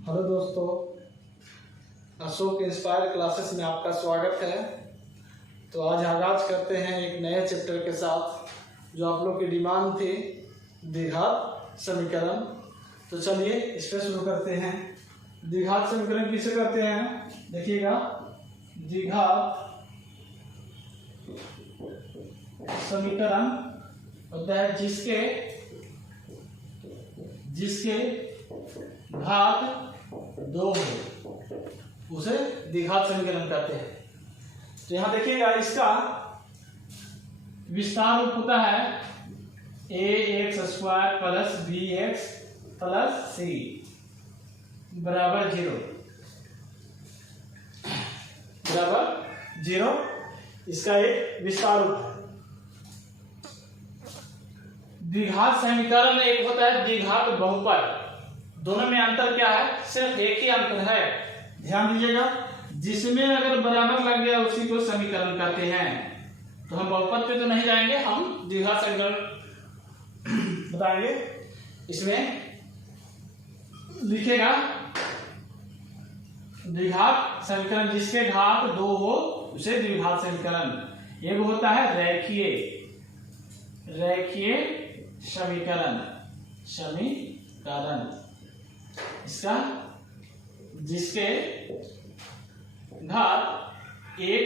Hello दोस्तों, Ashok inspire classes में आपका स्वागत है। तो आज आगाज करते हैं एक नए चैप्टर के साथ जो आप लोग की डिमांड थी, द्विघात समीकरण। तो चलिए इस पर शुरू करते हैं। द्विघात समीकरण किसे कहते हैं? देखिएगा, द्विघात समीकरण होता है जिसके घात दो हो, उसे द्विघात समीकरण कहते हैं। तो यहां देखिएगा, इसका विस्तार रूप होता है ax² plus bx plus c बराबर 0। इसका एक विस्तार रूप है। द्विघात समीकरण में एक होता है द्विघात बहुपद। दोनों में अंतर क्या है? सिर्फ एक ही अंतर है, ध्यान दीजिएगा। जिसमें अगर बराबर लग गया उसी को समीकरण कहते हैं। तो हम बहुपद पे तो नहीं जाएंगे, हम द्विघात समीकरण बताएंगे। इसमें लिखेगा द्विघात समीकरण जिसके घात दो हो उसे द्विघात समीकरण। एक होता है रेखीय समीकरण इसका जिसके घात एक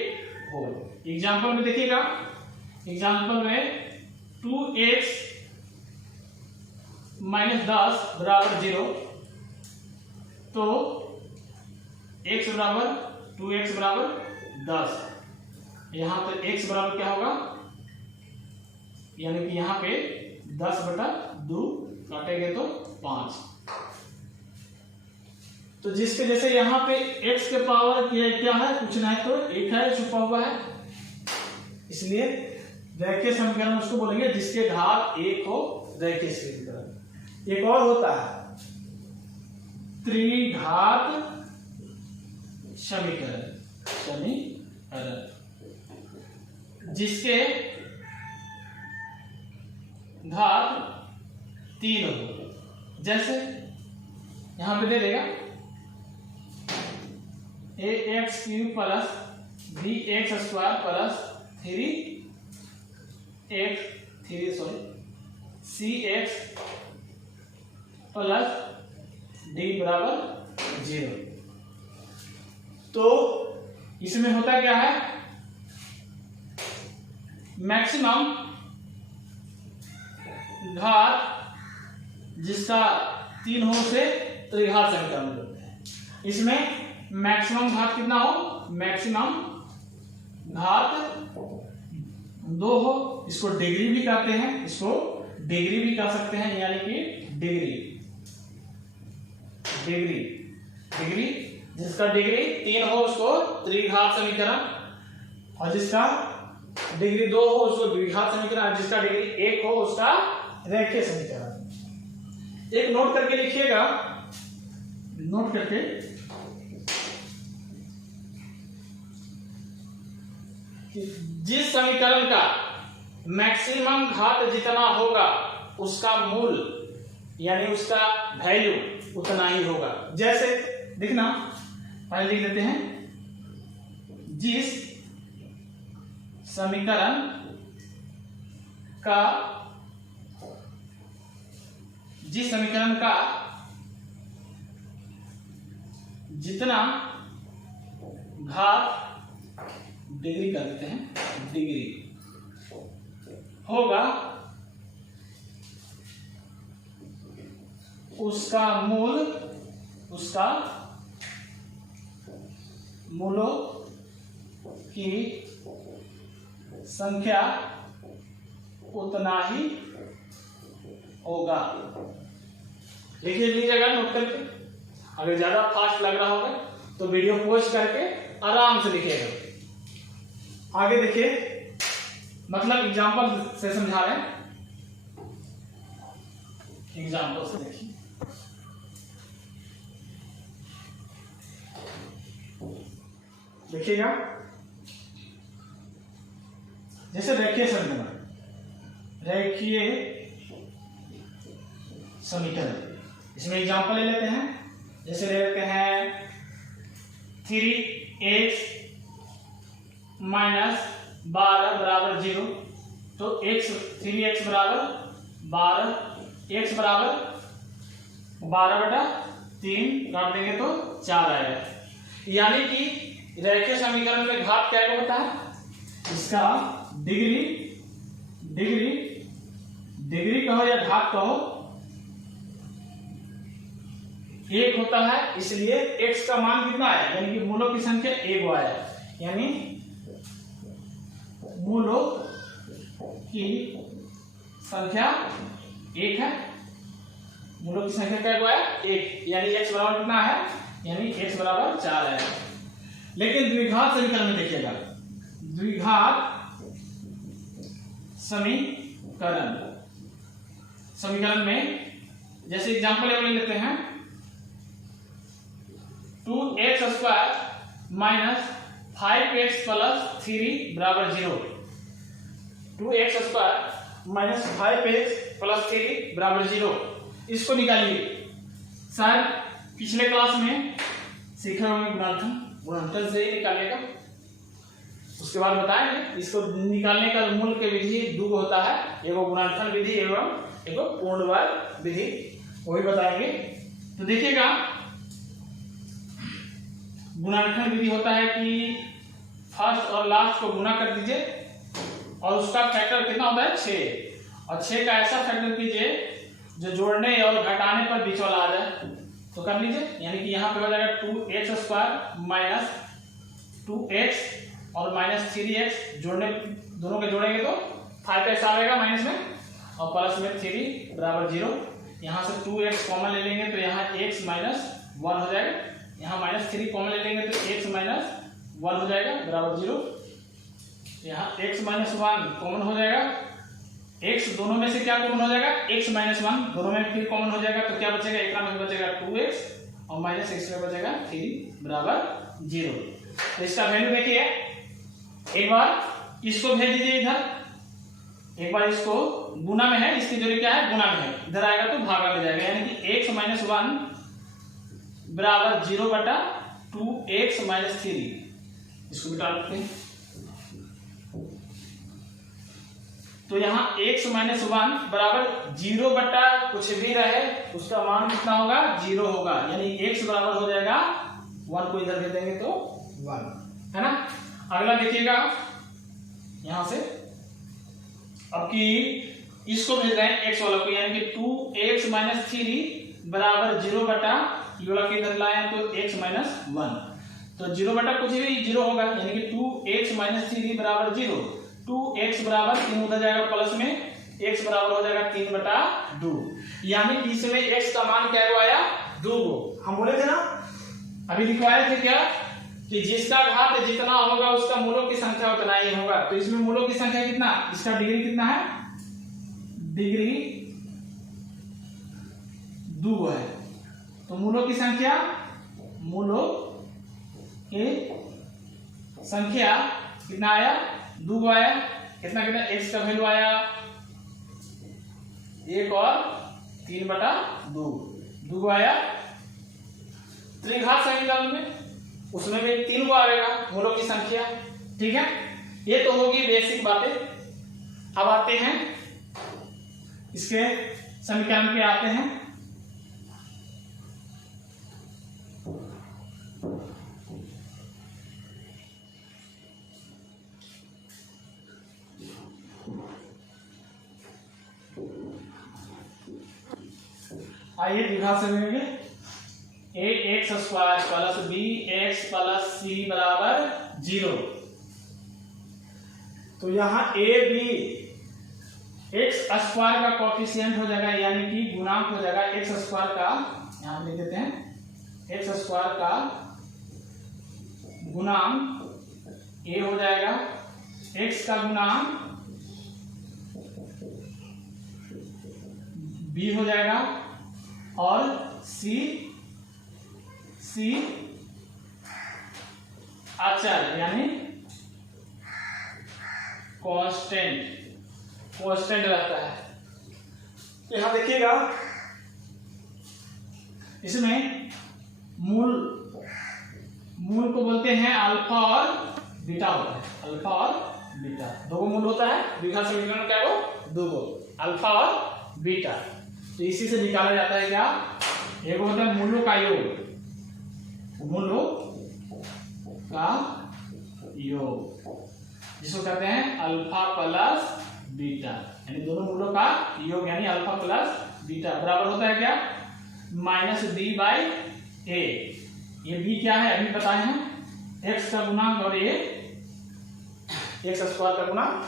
हो। एग्जाम्पल में देखिएगा, एग्जाम्पल में 2x - 10 बराबर 0। तो x बराबर 2x बराबर 10। यहां पर x बराबर क्या होगा? यानी कि यहां पे 10/2 काटेंगे तो 5। तो जिसके जैसे यहाँ पे x के पावर क्या है? कुछ नहीं तो 1 है, छुपा हुआ है। इसलिए रेखीय समीकरण उसको बोलेंगे जिसके घात 1 हो, रेखीय समीकरण। एक और होता है त्रिघात समीकरण जिसके घात 3 हो। जैसे यहां पे दे देगा ax³ plus bx² plus 3cx plus d बराबर 0। तो इसमें होता क्या है? मैक्सिमम घात जिसका 3 हो से त्रिघात समीकरण बोलते हैं। इसमें मैक्सिमम घात कितना हो? मैक्सिमम घात 2 हो। इसको डिग्री भी कहते हैं, इसको डिग्री भी कह सकते हैं, यानी कि डिग्री जिसका डिग्री 3 हो उसको त्रिघात समीकरण, और जिसका डिग्री 2 हो उसको द्विघात समीकरण, और जिसका डिग्री 1 हो उसका रेखीय समीकरण। एक नोट करके लिखिएगा, नोट करके जिस समीकरण का मैक्सिमम घात जितना होगा उसका मूल यानी उसका वैल्यू उतना ही होगा। जैसे देखना, पहले लिख लेते हैं, जिस समीकरण का जितना घात डिग्री कर देते हैं, डिग्री होगा उसका मूलों की संख्या उतना ही होगा। लिखिए, लीजिएगा नोट करके। अगर ज्यादा फास्ट लग रहा होगा तो वीडियो पॉज करके आराम से लिखिएगा। आगे देखिए, मतलब एग्जांपल से समझा रहे हैं। एग्जांपल से देखिए, देखिएगा, जैसे रेखीय समीकरण, इसमें एग्जांपल ले लेते हैं। जैसे ले लेते हैं 3x माइनस 12 बराबर 0, तो x 3x बराबर 12, x बराबर 12/3 काट देंगे तो 4 आएगा। यानी कि रेखीय समीकरण में घात क्या होता है, इसका डिग्री कहो या घात कहो 1 होता है, इसलिए x का मान कितना आया, यानी कि मूलों की संख्या 1 आया, यानी मूलों की संख्या 1 है, मूलों की संख्या क्या आया 1, यानी x बराबर कितना है, यानी x बराबर 4 है। लेकिन द्विघात समीकरण में देखिएगा, द्विघात समीकरण में जैसे एग्जांपल ले लेते हैं 2x² माइनस 5x प्लस 3 बराबर 0, 2x² माइनस 5x प्लस 3 बराबर 0, इसको निकालिए। शायद पिछले क्लास में सीखे होंगे गुणनफल से ही निकालिएगा, उसके बाद बताएंगे। इसको निकालने का मूल के विधि दो होता है, एगो गुणनफल विधि एवं एगो पूर्णवर्ग विधि, वही बताएंगे। तो देखिएगा गुणनफल विधि होता है कि फर्स्ट और लास्ट को गुना कर दीजिए और उसका फैक्टर कितना होता है 6, और 6 का ऐसा फैक्टर कीजिए जो जोड़ने और घटाने पर बीच वाला आ जाए, तो कर लीजिए। यानी कि यहाँ पे हो जाएगा 2x² माइनस 2x और माइनस 3x, जोड़ने दोनों के जोड़ेंगे तो 5x आएगा माइनस में, और प्लस में 3 बराबर 0। यहाँ से 2x कॉमन ले लेंगे तो यहाँ x माइनस 1 हो जाएगा, यहाँ माइनस 3 कॉमन ले लेंगे तो x माइनस 1 हो जाएगा बराबर 0। यहाँ x माइनस 1 कॉमन हो जाएगा, x दोनों में से क्या कॉमन हो जाएगा, x माइनस 1 दोनों में फिर कॉमन हो जाएगा, तो क्या बचेगा, एक में बचेगा 2x और माइनस x में बचेगा 3 बराबर 0। तो इसका वैल्यू देखिए, एक बार इसको भेज दीजिए इधर, एक बार इसको गुना में है, इसकी जगह क्या है गुना में है, इधर आएगा तो भागा में जाएगा, यानी कि x माइनस 1 बराबर 0/2x माइनस 3, इसको भी डालते हैं। तो यहाँ x माइनस 1 बराबर 0 बटा कुछ भी रहे उसका मान कितना होगा 0 होगा, यानी x बराबर हो जाएगा 1 को इधर भेज देंगे तो 1 है ना। अगला देखिएगा यहां से, अब कि इसको भेज रहे हैं x वाला को, यानी कि 2x माइनस 3 बराबर 0 बटा ये वाला के इधर लाए तो x माइनस 1, तो 0 बटा कुछ भी 0 होगा, यानी कि 2x माइनस 3 बराबर 0, 2x बराबर 3 उधर जाएगा प्लस में, x बराबर हो जाएगा 3/2, यानी कि इसमें x का मान क्या आया 2। हम बोले थे ना अभी लिखवाए थे क्या कि जिसका घात जितना होगा उसका मूलों की संख्या उतना ही होगा, तो इसमें मूलों की संख्या कितना, इसका डिग्री कितना है, डिग्री 2 है, तो मूलों की संख्या कितना आया 2 आया, कितना x का वैल्यू आया 1 और 3/2 आया। त्रिघात समीकरण में उसमें भी 3 को आएगा मूलों की संख्या, ठीक है। ये तो होगी बेसिक बातें। अब आते हैं इसके समीकरण पे आते हैं। आइए द्विघात समीकरण में ax² plus bx plus c बराबर 0, तो यहाँ a b x² का कोफिशिएंट हो जाएगा, यानी कि गुणांक हो जाएगा x² का, यहाँ पे लिख देते हैं x² का गुणांक a हो जाएगा, x का गुणांक b हो जाएगा, और c अचर यानी कांस्टेंट रहता है। यहां देखिएगा इसमें मूल को बोलते हैं अल्फा और बीटा होता है, अल्फा और बीटा दो मूल होता है। द्विघात समीकरण क्या है वो? दो अल्फा और बीटा। तो इसी से निकाला जाता है क्या? एक होता है मूलों का योग, मूलों का योग जिसको कहते हैं अल्फा प्लस बीटा, यानी दोनों मूलों का योग यानी अल्फा प्लस बीटा बराबर होता है क्या? -b/a। ये b क्या है अभी बताए हैं, x का गुणांक और ये x स्क्वायर का गुणांक,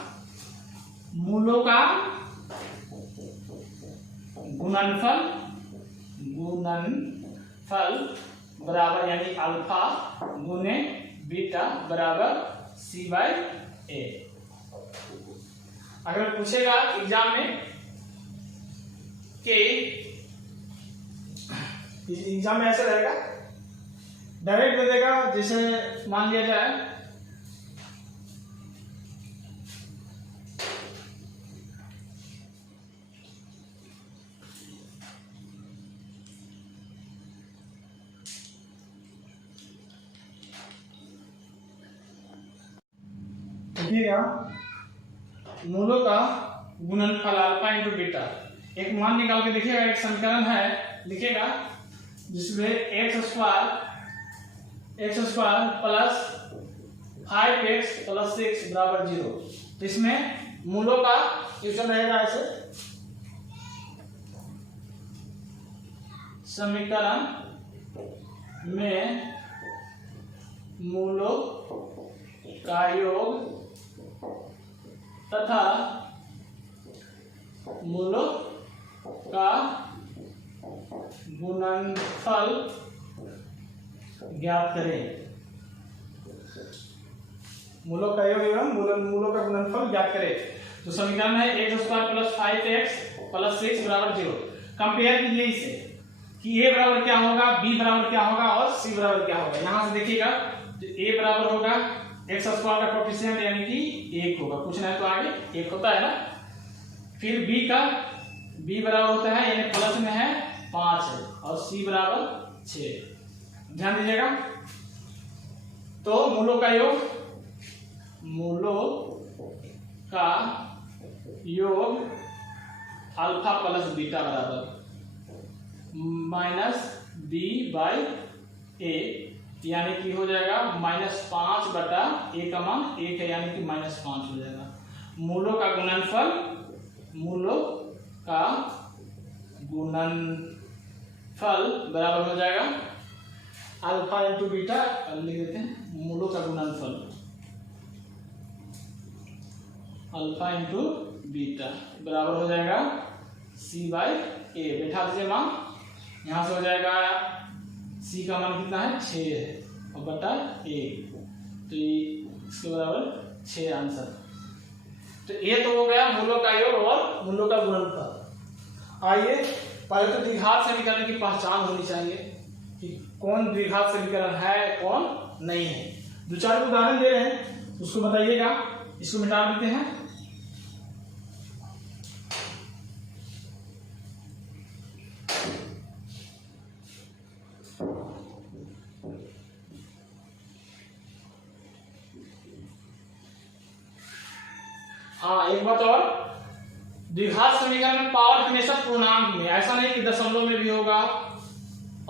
मूलों का गुणनफल बराबर यानी अल्फा गुने बीटा बराबर c/a। अगर पूछेगा एग्जाम में कि एग्जाम में ऐसे रहेगा, डायरेक्ट दे देगा, जैसे मान लिया जाए देखिएगा मूलों का गुणनफल अल्फा इंटू बीटा। एक मान निकाल के देखिएगा, एक समीकरण है लिखिएगा जिसमें x square plus 5x plus 6 बराबर 0। तो इसमें मूलों का क्वेश्चन रहेगा ऐसे, समीकरण में मूलों का योग तथा मूलों का गुणनफल ज्ञात करें। मूलों का योग एवं मूलों का गुणनफल ज्ञात करें। तो समीकरण है x square plus 5x plus 6 बराबर 0। कंपेयर कीजिए इसे कि a बराबर क्या होगा, b बराबर क्या होगा और c बराबर क्या होगा। यहां से देखिएगा तो a बराबर होगा x स्क्वायर का कोएफिशिएंट यानी कि 1 होगा, कुछ नहीं तो आगे 1 होता है ना। फिर b बराबर होता है यानी प्लस में है 5 है और c बराबर 6। ध्यान दीजिएगा। तो मूलों का योग अल्फा प्लस बीटा बराबर -b/a यानी कि हो जाएगा -5/a का मान 1 है यानी कि -5 हो जाएगा। मूलों का गुणनफल बराबर हो जाएगा अल्फा इंटू बीटा, लिख देते हैं मूलों का गुणनफल अल्फा इंटू बीटा बराबर हो जाएगा c/a। बैठा दीजिए मान, यहां से हो जाएगा c का मान कितना है 6 है और बटा 1, तो इसके बराबर 6 आंसर। तो ये तो हो गया मूलों का योग और मूलों का गुणनफल। आइए पहले तो द्विघात समीकरण की पहचान होनी चाहिए कि कौन द्विघात समीकरण है कौन नहीं है। 2-4 उदाहरण दे रहे हैं, उसको बताइएगा। इसको मिटा देते हैं। हाँ, एक बात और, द्विघात समीकरण में पावर हमेशा पूर्णांक में, ऐसा नहीं कि दशमलव में भी होगा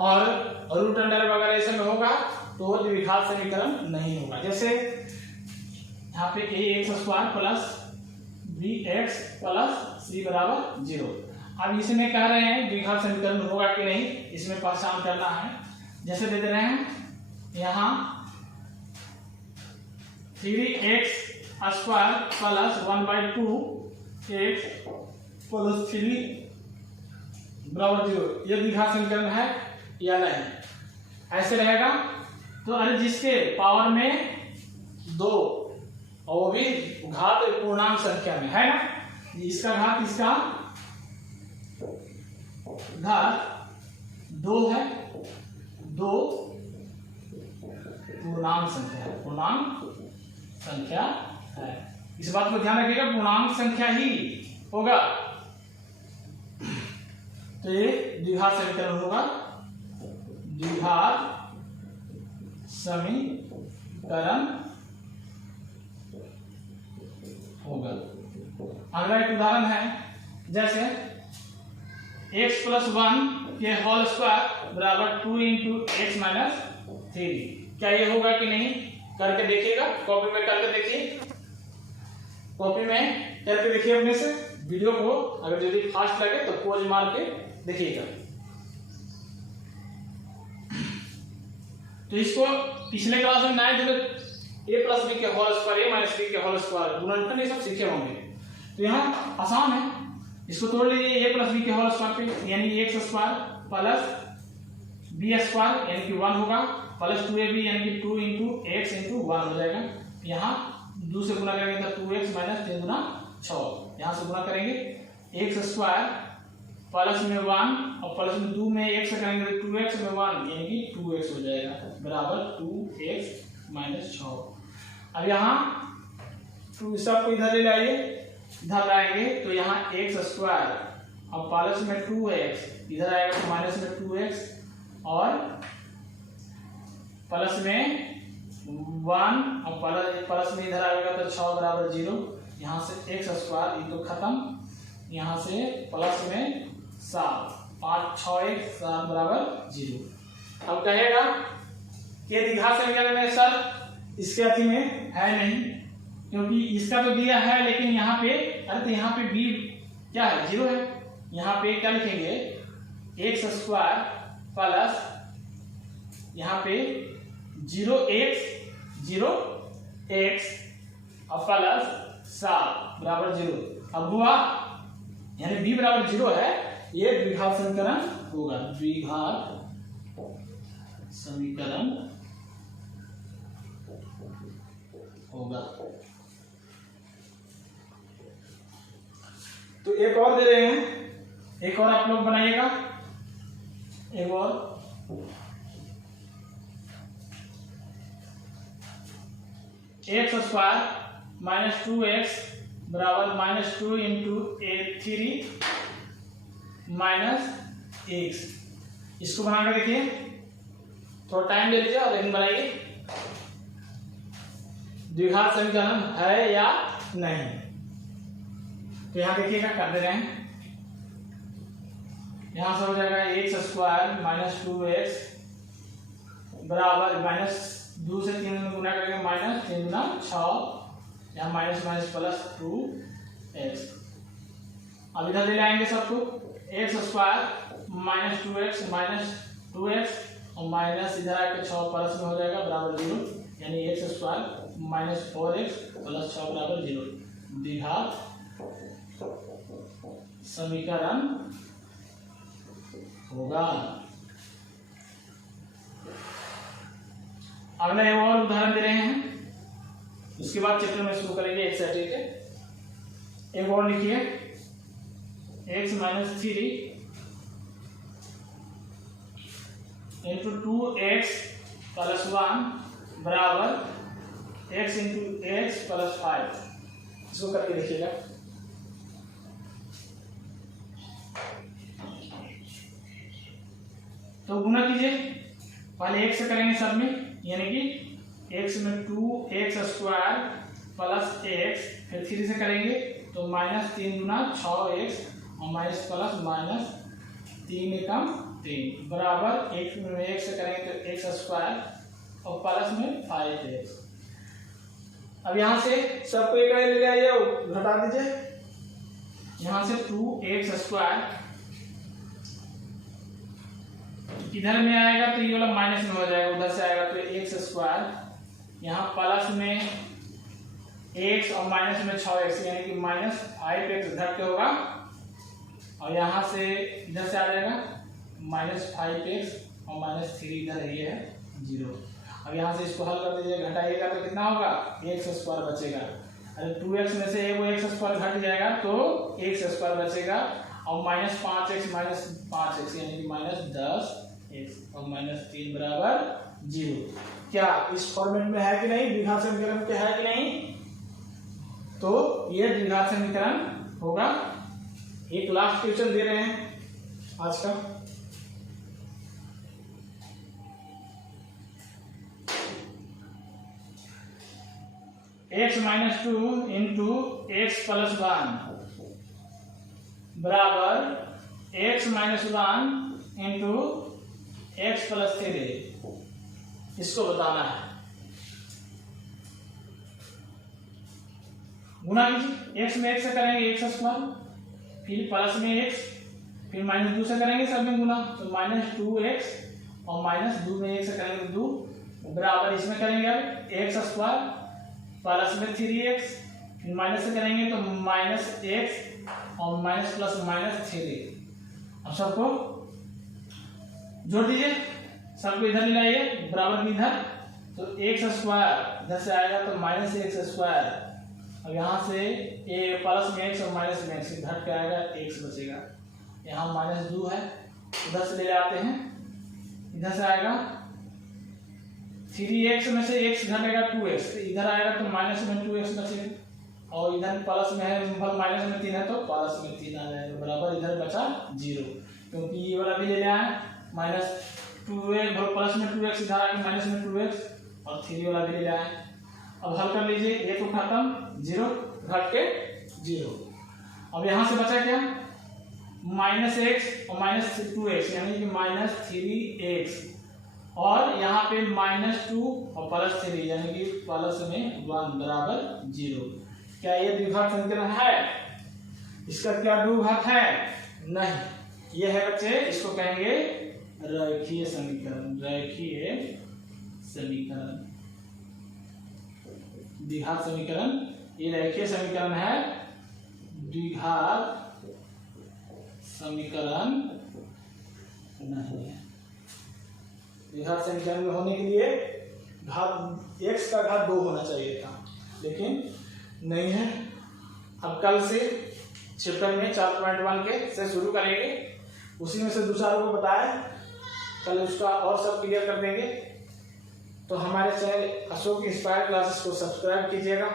और रूट अंडर वगैरह ऐसे में होगा तो द्विघात समीकरण नहीं होगा। जैसे यहाँ पे ax square plus bx plus c बराबर 0। अब इसमें कह रहे हैं द्विघात समीकरण होगा कि नहीं, इसमें पहचान करना है। जैसे दे रहे हैं यहाँ 3x square plus 1/2x plus 3 बराबर 0, ये द्विघात समीकरण है या नहीं, ऐसे रहेगा। तो अरे जिसके पावर में 2 और वो भी घात पूर्णांक संख्या में है ना, इसका घात इसका घात 2 है, 2 पूर्णांक संख्या है। इस बात को ध्यान रखिएगा, पूर्णांक संख्या ही होगा तो ये द्विघात समीकरण होगा, द्विघात समीकरण होगा। अगला एक उदाहरण है, जैसे x + 1 के होल स्क्वायर बराबर 2 × x - 3। क्या ये होगा कि नहीं? करके देखिएगा, कॉपी में करके देखिए, कॉपी में करके देखिए अपने से। वीडियो को अगर यदि फास्ट लगे तो पॉज मार के देखिएगा। तो इसको पिछले क्लास में 9th में a + b के होल स्क्वायर, a - b के होल स्क्वायर, गुणनखंड ये सब सीखे होंगे। तो यहाँ आसान है, इसको तोड़ लीजिए a + b के होल स्क्वायर पे, यानी x² + b² यानी कि 1 होगा, प्लस 2ab यानी कि 2 × x × 1 हो जाएगा। यहाँ 2 से गुना करेंगे तो 2x - 3 × 6, यहाँ से गुना करेंगे x² प्लस में 1 और प्लस में 2 में 1 से करेंगे तो 2x में 1 यानी कि 2x हो जाएगा, बराबर 2x - 6। अब यहाँ 2 सबको इधर ले लाइए, इधर लाएंगे तो यहाँ x² और प्लस में 2x इधर आएगा तो माइनस में 2x और प्लस में 1 और प्लस में इधर आएगा तो 6 बराबर 0। यहाँ से x² ये तो खत्म, यहाँ से प्लस में 7, 5 6x 7 बराबर 0। अब कहेगा कि द्विघात समीकरण में सर इसके अति में है नहीं, क्योंकि इसका तो दिया है लेकिन यहाँ पे, अरे तो यहाँ पे b क्या है? 0 है। यहाँ पे क्या लिखेंगे? x² प्लस यहाँ पे 0x और प्लस 7 बराबर 0। अब हुआ यानी b बराबर 0 है, ये द्विघात समीकरण होगा, द्विघात समीकरण होगा। तो एक और दे रहे हैं, एक और आप लोग बनाइएगा, एक और। x² - 2x बराबर -2 × 3 - x। इसको बनाकर देखिए, थोड़ा टाइम ले लीजिए और लेकिन बनाइए। द्विघात समीकरण है या नहीं? तो यहाँ देखिएगा, कर दे रहे हैं। यहाँ से हो जाएगा x² - 2x बराबर -2 से 3 में गुना करेंगे -3 × 6, यहाँ माइनस माइनस प्लस 2x। अब इधर ले आएंगे सबको, x² - 2x और माइनस इधर आके 6 प्लस में हो जाएगा बराबर 0, यानी x² - 4x प्लस 6 बराबर 0। द्विघात समीकरण होगा। अगला एक और उदाहरण दे रहे हैं, उसके बाद चैप्टर में शुरू करेंगे एक्सरसाइज। एक और लिखिए, x - 3 × 2x + 1 बराबर x × x + 5। इसको करके देखिएगा। तो गुना कीजिए, पहले x से करेंगे सब में, यानी कि x में 2x² प्लस x, फिर 3 से करेंगे तो -3 × 6x और माइनस प्लस -3 एकम 3 बराबर x में x से करेंगे तो x² और प्लस में 5x। अब यहाँ से सबको एक ले आइए और घटा दीजिए। यहाँ से 2x² इधर में आएगा तो ये वाला माइनस में हो जाएगा, उधर से आएगा तो x², यहाँ प्लस में x और माइनस में 6x यानी कि -5x घट के होगा, और यहाँ से इधर से आ जाएगा -5x और -3 इधर ये है 0। अब यहाँ से इसको हल कर दीजिए, घटाइएगा तो कितना होगा? x² बचेगा। अरे 2x में से वो x² घट जाएगा तो x² बचेगा, और -5x -5x यानी कि -10x और -3 बराबर 0। क्या इस फॉर्मेट में है कि नहीं? द्विघात समीकरण के है कि नहीं? तो ये द्विघात समीकरण होगा। एक लास्ट क्वेश्चन दे रहे हैं आज का। x minus 2 into x plus 1 बराबर x minus 1 into x plus 3, इसको बताना है। गुना कीजिए, x में x से करेंगे एक्स स्क्वायर, फिर प्लस में x, फिर माइनस 2 से करेंगे सब में गुना, तो माइनस 2x और माइनस 2 में 1 से करेंगे 2 बराबर इसमें करेंगे अब एक्स स्क्वायर प्लस में 3x, फिर माइनस से करेंगे तो माइनस x और माइनस प्लस माइनस 3। अब सबको जोड़ दीजिए, सबको इधर ले लाइए बराबर में इधर, तो एक्स स्क्वायर इधर से आएगा तो माइनस एक्स स्क्वायर, अब यहाँ से ए प्लस में x और माइनस में x घट के आएगा, x बचेगा। यहाँ माइनस 2 है, उधर से ले आते हैं, इधर से आएगा 3x में से x घटेगा 2x, तो इधर आएगा तो माइनस में 2x बचेगा, और इधर प्लस में है माइनस में 3 है तो प्लस में 3 आ जाएगा बराबर इधर बचा 0, क्योंकि ये वाला भी ले लिया है माइनस 2x प्लस में 2x इधर आके माइनस में 2x और 3 वाला भी ले लिया है। अब हल कर लीजिए, ये तो खत्म, 0 घट के 0। अब यहाँ से बचा क्या, माइनस एक्स और माइनस 2x यानी कि माइनस 3x, और यहाँ पे माइनस 2 और प्लस 3 यानी कि प्लस में 1 बराबर 0। क्या ये द्विघात समीकरण है? इसका क्या द्विघात है? नहीं, ये है बच्चे, इसको कहेंगे रेखीय समीकरण। रेखीय समीकरण, द्विघात समीकरण, ये रेखीय समीकरण है, द्विघात समीकरण नहीं है। द्विघात समीकरण में होने के लिए घात x का घात 2 होना चाहिए था, लेकिन नहीं है। अब कल से चैप्टर में 4.1 के से शुरू करेंगे, उसी में से दूसरा को बताया, कल उसका और सब क्लियर कर देंगे। तो हमारे चैनल अशोक इंस्पायर क्लासेस को सब्सक्राइब कीजिएगा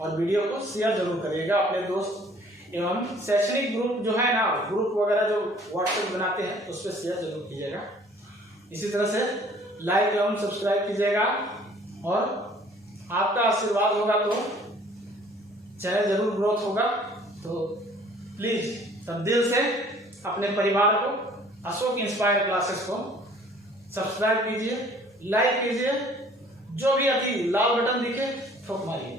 और वीडियो को शेयर जरूर करिएगा अपने दोस्त एवं शैक्षणिक ग्रुप जो है ना, ग्रुप वगैरह जो व्हाट्सएप बनाते हैं उस पर शेयर जरूर कीजिएगा। इसी तरह से लाइक एवं सब्सक्राइब कीजिएगा, और आपका आशीर्वाद होगा तो चैनल जरूर ग्रोथ होगा। तो प्लीज तब दिल से अपने परिवार को अशोक इंस्पायर क्लासेस को सब्सक्राइब कीजिए, लाइक कीजिए, जो भी अति लाल बटन दिखे ठोक मारिए।